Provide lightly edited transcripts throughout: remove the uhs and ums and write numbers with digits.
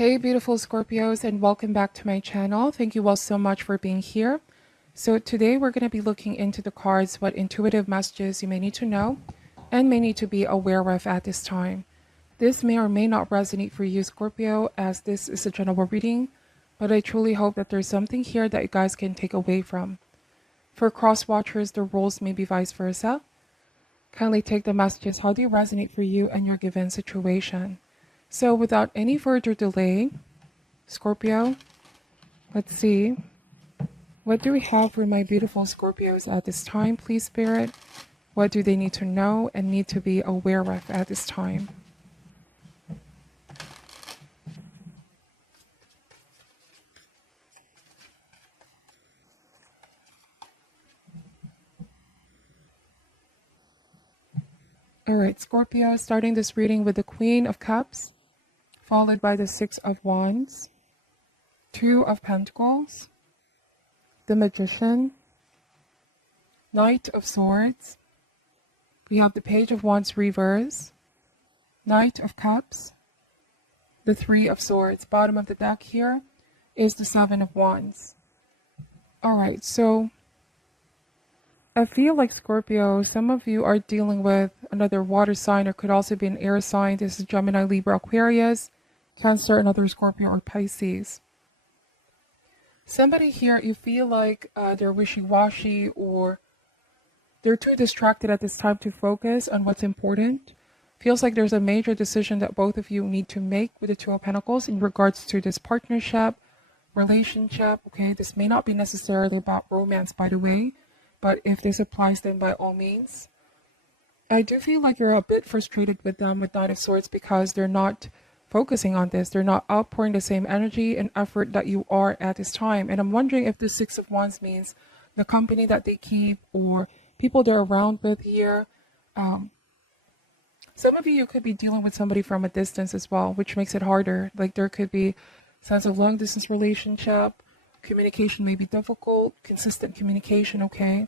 Hey beautiful Scorpios, and welcome back to my channel. Thank you all so much for being here. So today we're going to be looking into the cards, what intuitive messages you may need to know and may need to be aware of at this time. This may or may not resonate for you, Scorpio, as this is a general reading, but I truly hope that there's something here that you guys can take away from. For cross watchers, the rules may be vice versa. Kindly take the messages how they resonate for you and your given situation. So without any further delay, Scorpio, let's see. What do we have for my beautiful Scorpios at this time, please, Spirit? What do they need to know and need to be aware of at this time? All right, Scorpio, starting this reading with the Queen of Cups, followed by the Six of Wands, Two of Pentacles, the Magician, Knight of Swords. We have the Page of Wands reverse, Knight of Cups, the Three of Swords. Bottom of the deck here is the Seven of Wands. All right, so I feel like Scorpio, some of you are dealing with another water sign, or could also be an air sign. This is Gemini, Libra, Aquarius, Cancer, another Scorpio, or Pisces. Somebody here, you feel like they're wishy-washy, or they're too distracted at this time to focus on what's important. Feels like there's a major decision that both of you need to make with the Two of Pentacles in regards to this partnership, relationship. Okay, this may not be necessarily about romance, by the way, but if this applies, then by all means. I do feel like you're a bit frustrated with them with Knight of Swords because they're not focusing on this. They're not outpouring the same energy and effort that you are at this time. And I'm wondering if the Six of Wands means the company that they keep or people they're around with here. Some of you could be dealing with somebody from a distance as well, which makes it harder. Like there could be sense of long distance relationship. Communication may be difficult. Consistent communication, okay?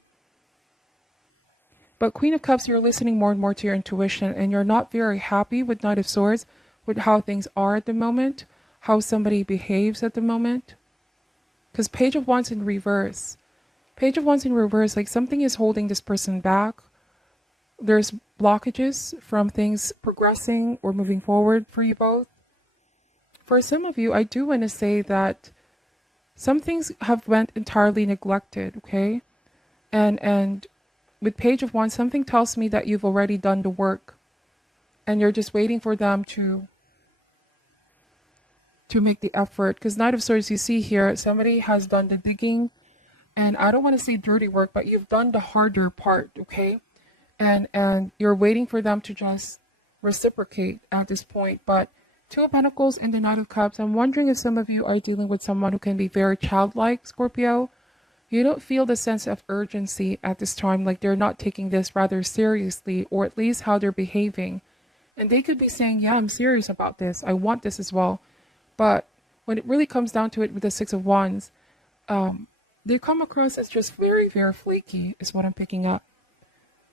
But Queen of Cups, you're listening more and more to your intuition, and you're not very happy with Knight of Swords, with how things are at the moment, how somebody behaves at the moment. Because Page of Wands in reverse. Page of Wands in reverse, like something is holding this person back. There's blockages from things progressing or moving forward for you both. For some of you, I do want to say that some things have went entirely neglected, okay? And with Page of Wands, something tells me that you've already done the work and you're just waiting for them to make the effort. Because Knight of Swords, you see here, somebody has done the digging, and I don't want to say dirty work, but you've done the harder part, okay? And you're waiting for them to just reciprocate at this point. But Two of Pentacles and the Knight of Cups, I'm wondering if some of you are dealing with someone who can be very childlike, Scorpio. You don't feel the sense of urgency at this time, like they're not taking this rather seriously, or at least how they're behaving. And they could be saying, yeah, I'm serious about this. I want this as well. But when it really comes down to it with the Six of Wands, they come across as just very, very flaky is what I'm picking up.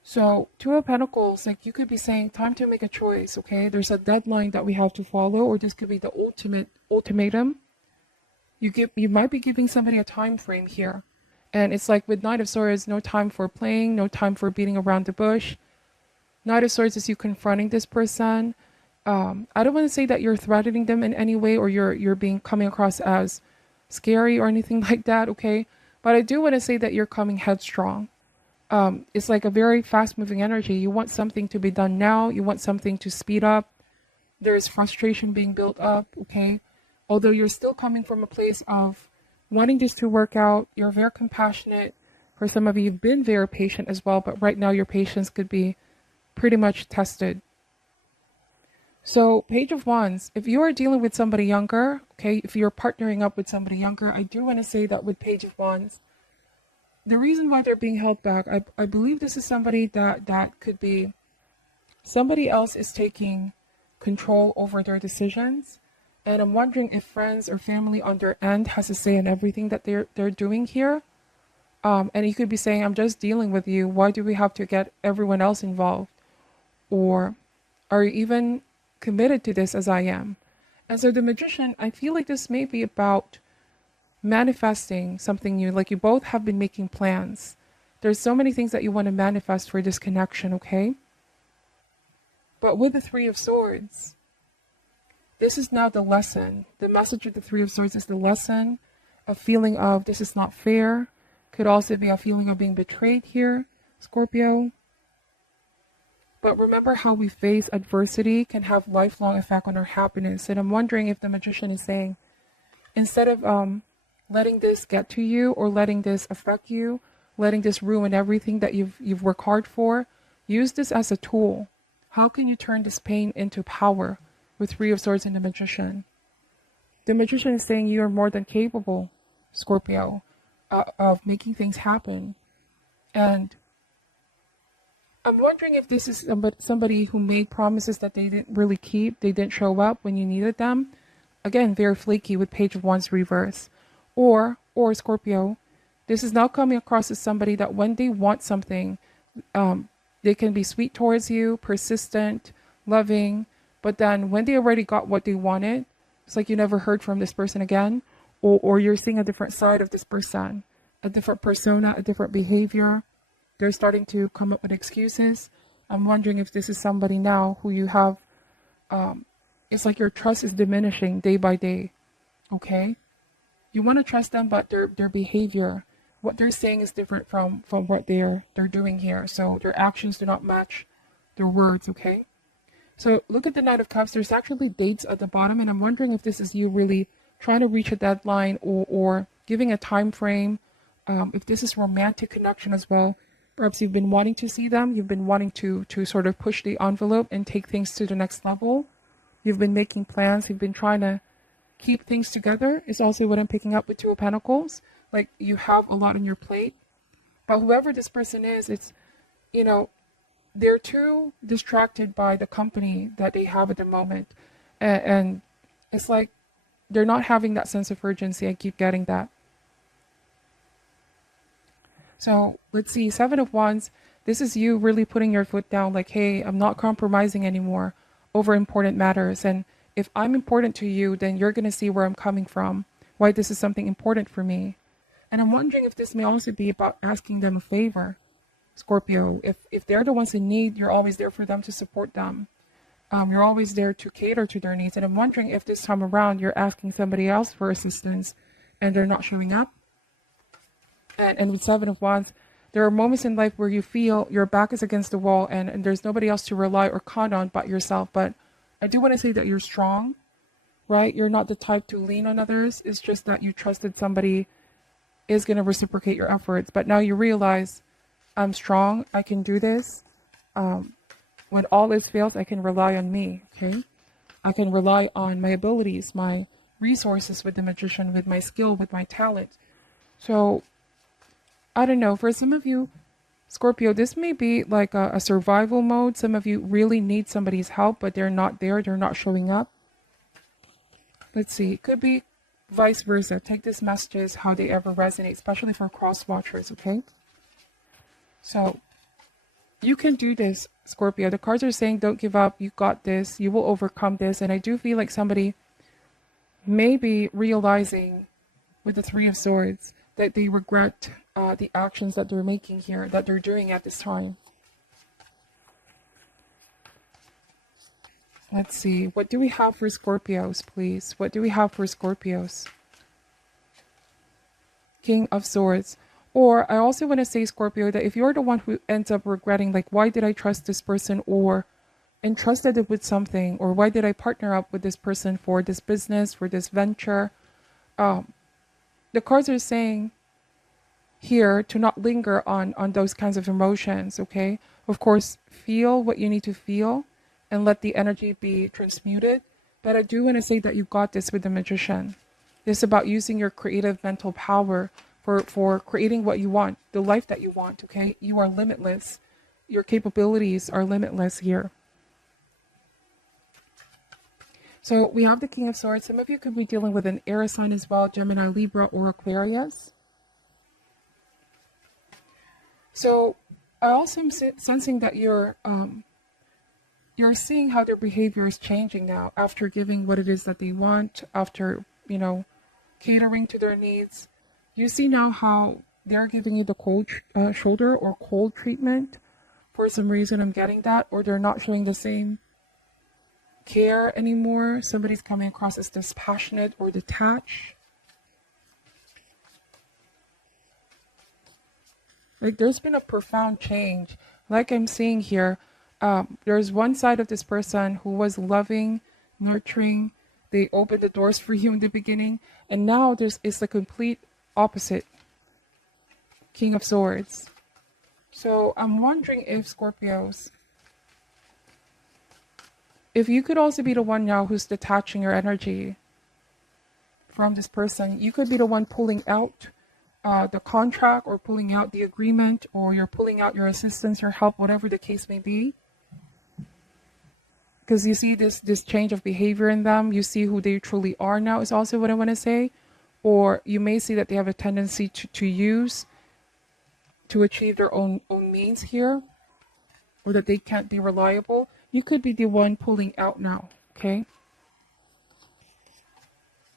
So Two of Pentacles, like you could be saying, time to make a choice, okay? There's a deadline that we have to follow, or this could be the ultimatum. You might be giving somebody a time frame here. And it's like with Knight of Swords, no time for playing, no time for beating around the bush. Knight of Swords is you confronting this person. I don't want to say that you're threatening them in any way, or you're coming across as scary or anything like that, okay? But I do want to say that you're coming headstrong. It's like a very fast-moving energy. You want something to be done now. You want something to speed up. There's frustration being built up, okay? Although you're still coming from a place of wanting this to work out, you're very compassionate. For some of you, you've been very patient as well, but right now your patience could be pretty much tested. So Page of Wands, if you are dealing with somebody younger, okay, if you're partnering up with somebody younger, I do want to say that with Page of Wands, the reason why they're being held back, I believe this is somebody that could be, somebody else is taking control over their decisions. And I'm wondering if friends or family on their end has a say in everything that they're doing here. And you could be saying, I'm just dealing with you. Why do we have to get everyone else involved? Or are you even committed to this as I am? And so the Magician, I feel like this may be about manifesting something new. Like you both have been making plans. There's so many things that you want to manifest for this connection, okay? But with the Three of Swords, this is now the lesson. The message of the Three of Swords is the lesson. A feeling of this is not fair. Could also be a feeling of being betrayed here, Scorpio. But remember how we face adversity can have lifelong effect on our happiness. And I'm wondering if the Magician is saying, instead of letting this get to you or letting this affect you, letting this ruin everything that you've worked hard for, use this as a tool. How can you turn this pain into power with Three of Swords and the Magician? The Magician is saying you are more than capable, Scorpio, of making things happen. And I'm wondering if this is somebody who made promises that they didn't really keep. They didn't show up when you needed them. Again, very flaky with Page of Wands reverse. Or Scorpio, this is now coming across as somebody that when they want something, they can be sweet towards you, persistent, loving. But then when they already got what they wanted, it's like you never heard from this person again. Or you're seeing a different side of this person, a different persona, a different behavior. They're starting to come up with excuses. I'm wondering if this is somebody now who you have, it's like your trust is diminishing day by day, okay? You want to trust them, but their behavior, what they're saying is different from what they're doing here. So their actions do not match their words, okay? So look at the Knight of Cups. There's actually dates at the bottom, and I'm wondering if this is you really trying to reach a deadline or giving a time frame. If this is romantic connection as well. Perhaps you've been wanting to see them. You've been wanting to sort of push the envelope and take things to the next level. You've been making plans. You've been trying to keep things together is also what I'm picking up with Two of Pentacles. Like you have a lot on your plate. But whoever this person is, it's, you know, they're too distracted by the company that they have at the moment. And it's like they're not having that sense of urgency. I keep getting that. So let's see, Seven of Wands. This is you really putting your foot down like, hey, I'm not compromising anymore over important matters. And if I'm important to you, then you're going to see where I'm coming from, why this is something important for me. And I'm wondering if this may also be about asking them a favor, Scorpio. If they're the ones in need, you're always there for them to support them. You're always there to cater to their needs. And I'm wondering if this time around you're asking somebody else for assistance and they're not showing up. And with Seven of Wands, there are moments in life where you feel your back is against the wall and there's nobody else to rely or count on but yourself. But I do want to say that you're strong, right? You're not the type to lean on others. It's just that you trusted somebody is going to reciprocate your efforts. But now you realize, I'm strong. I can do this. When all else fails, I can rely on me, okay? I can rely on my abilities, my resources with the Magician, with my skill, with my talent. So I don't know, for some of you, Scorpio, this may be like a survival mode. Some of you really need somebody's help, but they're not there. They're not showing up. Let's see. It could be vice versa. Take these messages how they ever resonate, especially for cross watchers, okay? So you can do this, Scorpio. The cards are saying don't give up. You got this. You will overcome this. And I do feel like somebody may be realizing with the Three of Swords that they regret the actions that they're making here, that they're doing at this time. Let's see. What do we have for Scorpios, please? What do we have for Scorpios? King of Swords. Or I also want to say, Scorpio, that if you're the one who ends up regretting, like, why did I trust this person or entrusted it with something? Or why did I partner up with this person for this business, for this venture? The cards are saying here to not linger on those kinds of emotions, okay? Of course, feel what you need to feel and let the energy be transmuted. But I do want to say that you got this with the Magician. It's about using your creative mental power for creating what you want, the life that you want, okay? You are limitless. Your capabilities are limitless here. So we have the King of Swords. Some of you could be dealing with an air sign as well, Gemini, Libra, or Aquarius. So I also am sensing that you're you're seeing how their behavior is changing now after giving what it is that they want, after, catering to their needs. You see now how they're giving you the cold shoulder or cold treatment. For some reason, I'm getting that, or they're not showing the same care anymore. Somebody's coming across as dispassionate or detached. Like there's been a profound change. Like I'm seeing here, there's one side of this person who was loving, nurturing. They opened the doors for you in the beginning, and now it's the complete opposite. King of Swords. So I'm wondering if Scorpios, if you could also be the one now who's detaching your energy from this person. You could be the one pulling out the contract, or pulling out the agreement, or you're pulling out your assistance, your help, whatever the case may be. Because you see this change of behavior in them. You see who they truly are now is also what I want to say. Or you may see that they have a tendency to use to achieve their own means here, or that they can't be reliable. You could be the one pulling out now, okay?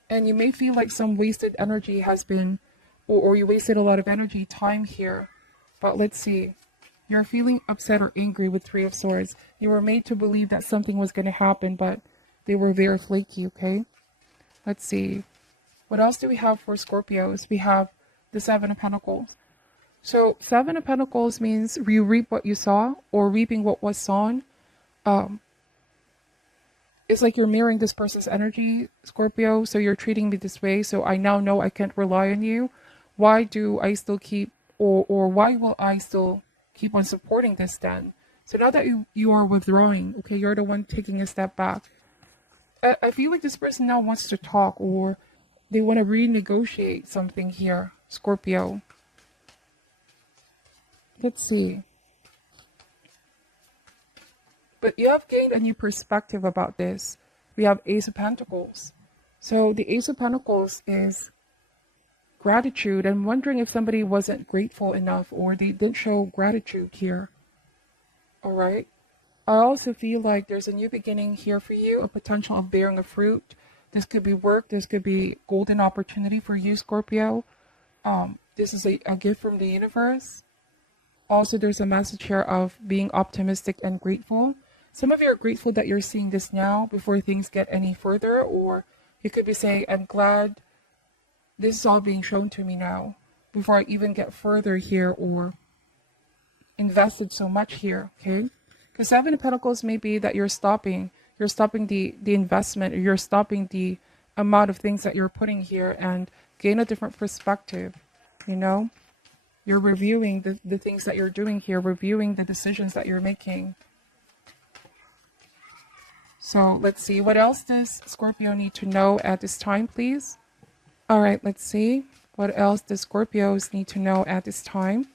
And you may feel like some wasted energy has been, or you wasted a lot of energy, time here. But let's see. You're feeling upset or angry with Three of Swords. You were made to believe that something was going to happen, but they were very flaky, okay? Let's see. What else do we have for Scorpios? We have the Seven of Pentacles. So Seven of Pentacles means you reap what you saw, or reaping what was sown. It's like you're mirroring this person's energy, Scorpio. So you're treating me this way, so I now know I can't rely on you. Why do I still keep, or why will I still keep on supporting this then? So now that you are withdrawing, okay, you're the one taking a step back. I feel like this person now wants to talk, or they want to renegotiate something here, Scorpio. Let's see. But you have gained a new perspective about this. We have Ace of Pentacles. So the Ace of Pentacles is gratitude. I'm wondering if somebody wasn't grateful enough, or they didn't show gratitude here. All right. I also feel like there's a new beginning here for you, a potential of bearing a fruit. This could be work. This could be golden opportunity for you, Scorpio. This is a gift from the universe. Also, there's a message here of being optimistic and grateful. Some of you are grateful that you're seeing this now before things get any further, or you could be saying, I'm glad this is all being shown to me now before I even get further here, or invested so much here, okay? Because Seven of Pentacles may be that you're stopping the investment, or you're stopping the amount of things that you're putting here, and gain a different perspective, You're reviewing the things that you're doing here, reviewing the decisions that you're making. So let's see, what else does Scorpio need to know at this time, please? All right, let's see. What else does Scorpios need to know at this time?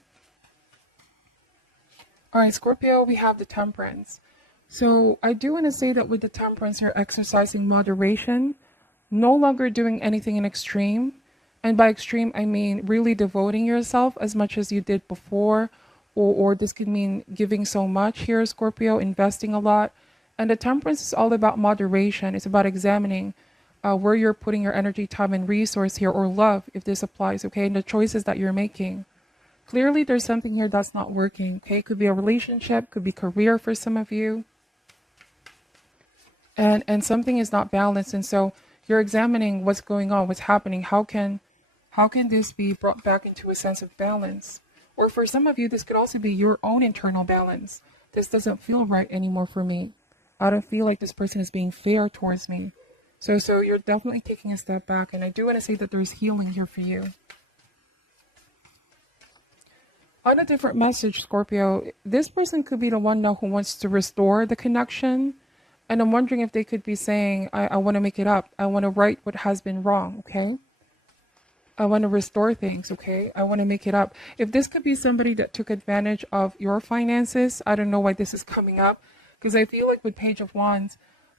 All right, Scorpio, we have the Temperance. So I do want to say that with the Temperance, you're exercising moderation, no longer doing anything in extreme. And by extreme, I mean really devoting yourself as much as you did before, or this could mean giving so much here, Scorpio, investing a lot. And the Temperance is all about moderation. It's about examining where you're putting your energy, time, and resource here, or love, if this applies, okay, and the choices that you're making. Clearly, there's something here that's not working, okay? Could be a relationship, could be career for some of you. And something is not balanced. And so you're examining what's going on, what's happening. How can this be brought back into a sense of balance? Or for some of you, this could also be your own internal balance. This doesn't feel right anymore for me. I don't feel like this person is being fair towards me. So you're definitely taking a step back. And I do want to say that there's healing here for you. On a different message, Scorpio, this person could be the one now who wants to restore the connection. And I'm wondering if they could be saying, I want to make it up. I want to right what has been wrong, okay? I want to restore things, okay? I want to make it up. If this could be somebody that took advantage of your finances, I don't know why this is coming up. Because I feel like with Page of Wands,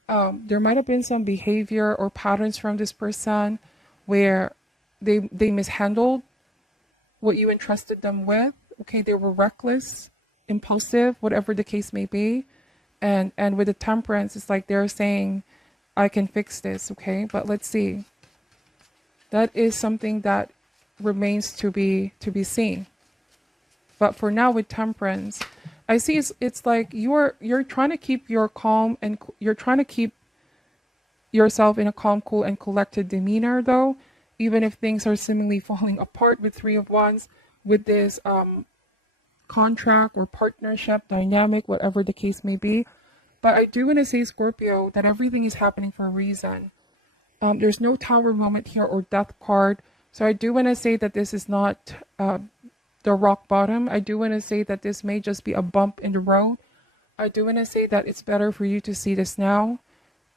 there might have been some behavior or patterns from this person where they mishandled what you entrusted them with. Okay, they were reckless, impulsive, whatever the case may be. And with the temperance, it's like they're saying, I can fix this, okay? But let's see. That is something that remains to be seen. But for now with temperance, I see it's like you're trying to keep your calm, and you're trying to keep yourself in a calm, cool, and collected demeanor, though, even if things are seemingly falling apart with Three of Wands, with this contract or partnership dynamic, whatever the case may be. But I do want to say, Scorpio, that everything is happening for a reason. There's no tower moment here or death card. So I do want to say that this is not the rock bottom. I do want to say that this may just be a bump in the road. I do want to say that it's better for you to see this now,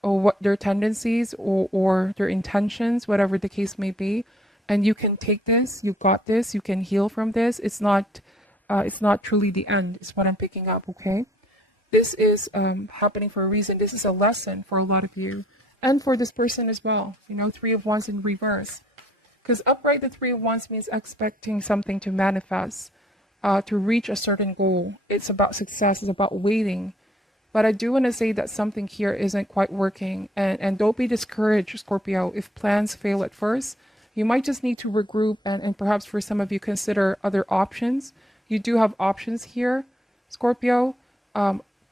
or what their tendencies or their intentions, whatever the case may be. And you can take this, you got this, you can heal from this. It's not truly the end, is what I'm picking up, okay? This is happening for a reason. This is a lesson for a lot of you, and for this person as well. You know, Three of Wands in reverse. Because upright, the Three of Wands means expecting something to manifest, to reach a certain goal. It's about success, it's about waiting. But I do want to say that something here isn't quite working. And don't be discouraged, Scorpio, if plans fail at first. You might just need to regroup, and perhaps for some of you, consider other options. You do have options here, Scorpio.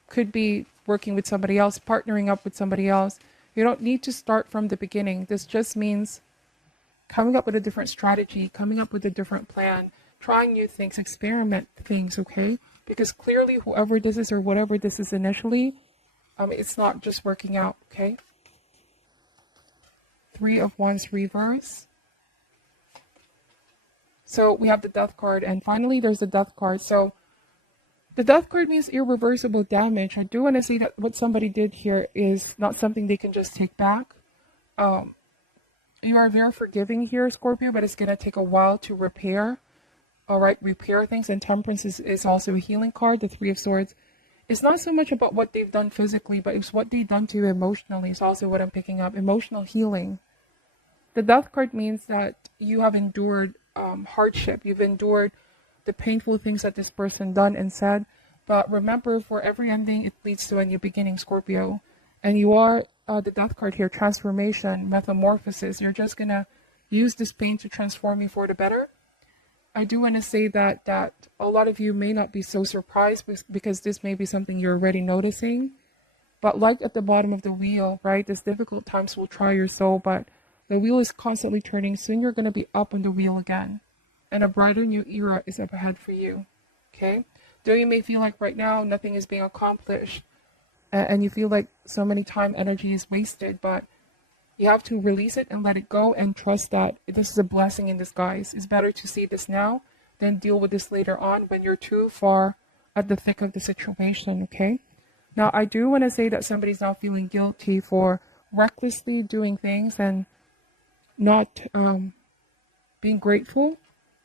Could be working with somebody else, partnering up with somebody else. You don't need to start from the beginning. This just means coming up with a different strategy, coming up with a different plan, trying new things, experiment things, okay? Because clearly, whoever this is or whatever this is initially, it's not just working out, okay? Three of Wands reverse. So we have the Death card, and finally there's the Death card. So the Death card means irreversible damage. I do want to say that what somebody did here is not something they can just take back. You are very forgiving here, Scorpio, but it's going to take a while to repair. All right, repair things. And Temperance is also a healing card, the Three of Swords. It's not so much about what they've done physically, but it's what they've done to you emotionally. It's also what I'm picking up, emotional healing. The Death card means that you have endured hardship. You've endured the painful things that this person done and said. But remember, for every ending, it leads to a new beginning, Scorpio. And you are the Death card here, transformation, metamorphosis. You're just going to use this pain to transform you for the better. I do want to say that a lot of you may not be so surprised, because this may be something you're already noticing. But like at the bottom of the wheel, right, these difficult times will try your soul, but the wheel is constantly turning. Soon you're going to be up on the wheel again. And a brighter new era is up ahead for you, okay? Though you may feel like right now nothing is being accomplished, and you feel like so many time, energy is wasted, but you have to release it and let it go, and trust that this is a blessing in disguise. It's better to see this now than deal with this later on when you're too far at the thick of the situation, okay? Now, I do want to say that somebody's now feeling guilty for recklessly doing things and not being grateful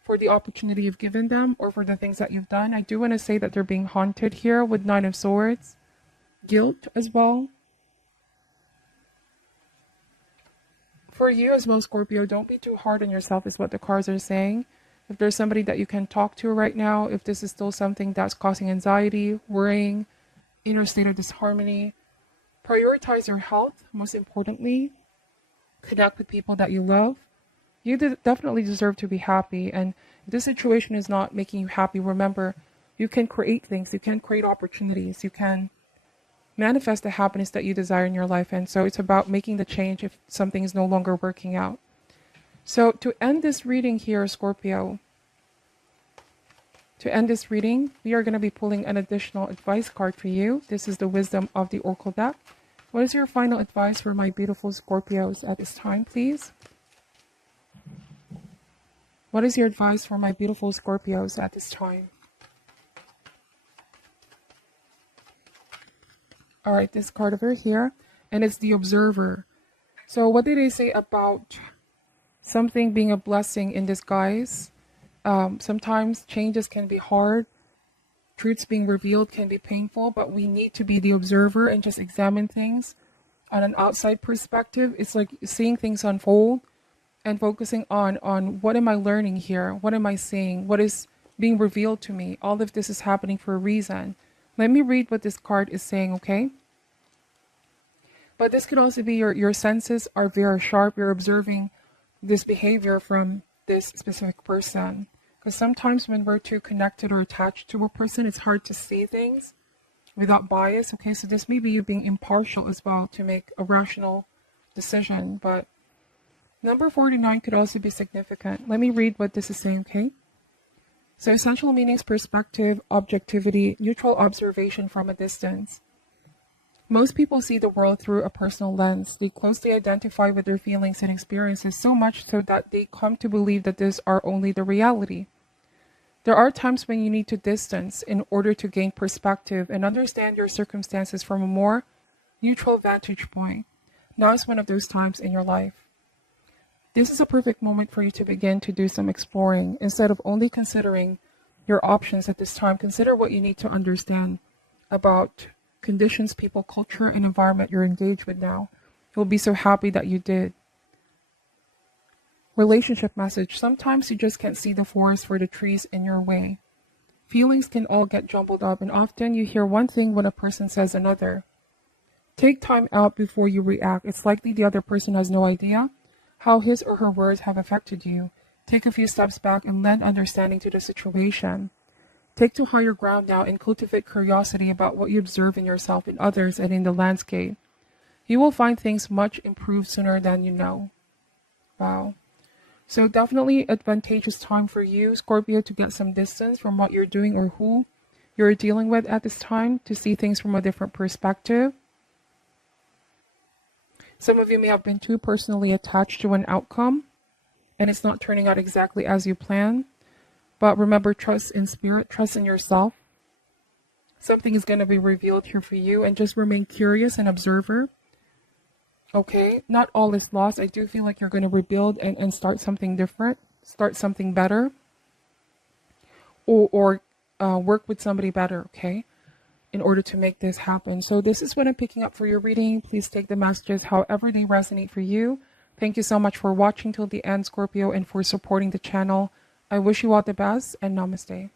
for the opportunity you've given them or for the things that you've done. I do want to say that they're being haunted here with Nine of Swords. Guilt as well. For you as well, Scorpio, don't be too hard on yourself is what the cards are saying. If there's somebody that you can talk to right now, if this is still something that's causing anxiety, worrying, inner state of disharmony, prioritize your health, most importantly. Connect with people that you love. You definitely deserve to be happy. And if this situation is not making you happy, remember, you can create things. You can create opportunities. You can manifest the happiness that you desire in your life. And so it's about making the change if something is no longer working out. So to end this reading here, Scorpio, we are going to be pulling an additional advice card for you. This is the Wisdom of the Oracle deck. What is your final advice for my beautiful Scorpios at this time, please? What is your advice for my beautiful Scorpios at this time? All right, this card over here, and it's the Observer. So what did they say about something being a blessing in disguise? Sometimes changes can be hard. Truths being revealed can be painful, but we need to be the observer and just examine things on an outside perspective. It's like seeing things unfold and focusing on what am I learning here? What am I seeing? What is being revealed to me? All of this is happening for a reason. Let me read what this card is saying, okay? But this could also be your senses are very sharp. You're observing this behavior from this specific person. Because sometimes when we're too connected or attached to a person, it's hard to see things without bias. Okay, so this may be you being impartial as well to make a rational decision. But number 49 could also be significant. Let me read what this is saying, okay? So essential meanings: perspective, objectivity, neutral observation from a distance. Most people see the world through a personal lens. They closely identify with their feelings and experiences, so much so that they come to believe that these are only the reality. There are times when you need to distance in order to gain perspective and understand your circumstances from a more neutral vantage point. Now is one of those times in your life. This is a perfect moment for you to begin to do some exploring. Instead of only considering your options at this time, consider what you need to understand about conditions, people, culture, and environment you're engaged with now. You'll be so happy that you did. Relationship message: sometimes you just can't see the forest for the trees in your way. Feelings can all get jumbled up, and often you hear one thing when a person says another. Take time out before you react. It's likely the other person has no idea how his or her words have affected you. Take a few steps back and lend understanding to the situation. Take to higher ground now and cultivate curiosity about what you observe in yourself, in others, and in the landscape. You will find things much improved sooner than you know. Wow. So definitely advantageous time for you, Scorpio, to get some distance from what you're doing or who you're dealing with at this time, to see things from a different perspective. Some of you may have been too personally attached to an outcome, and it's not turning out exactly as you plan. But remember, trust in spirit, trust in yourself. Something is going to be revealed here for you, and just remain curious and observer. Okay, not all is lost. I do feel like you're going to rebuild and start something different, start something better, or work with somebody better, okay, in order to make this happen. So this is what I'm picking up for your reading. Please take the messages however they resonate for you. Thank you so much for watching till the end, Scorpio, and for supporting the channel. I wish you all the best, and namaste.